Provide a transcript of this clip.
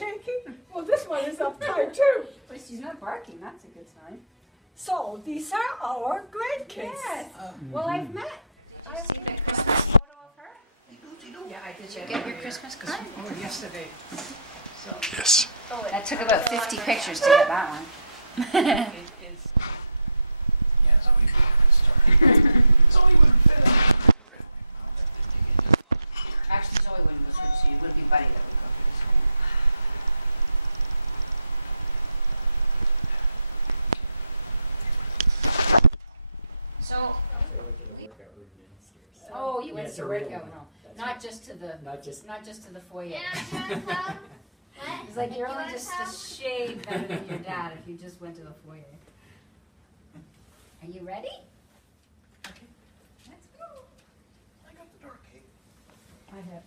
shaky. Well, this one is uptight too. But she's not barking. That's a good sign. So these are our grandkids. Yes. Well, I've met. I've seen a Christmas photo of her. Yeah, did you get your Christmas card? Oh, yesterday. So. Yes. That took about 50 pictures to get that one. Yeah, Zoe would have started. Zoe wouldn't fit in. Actually, Zoe wouldn't go through, so it would be Buddy that would go through the screen. So, oh, you went to workout, no, not just to the, not just to the foyer. It's like you're only just a shade better than your dad if you just went to the foyer. Are you ready? Okay. Let's go. I got the door, Kate. I have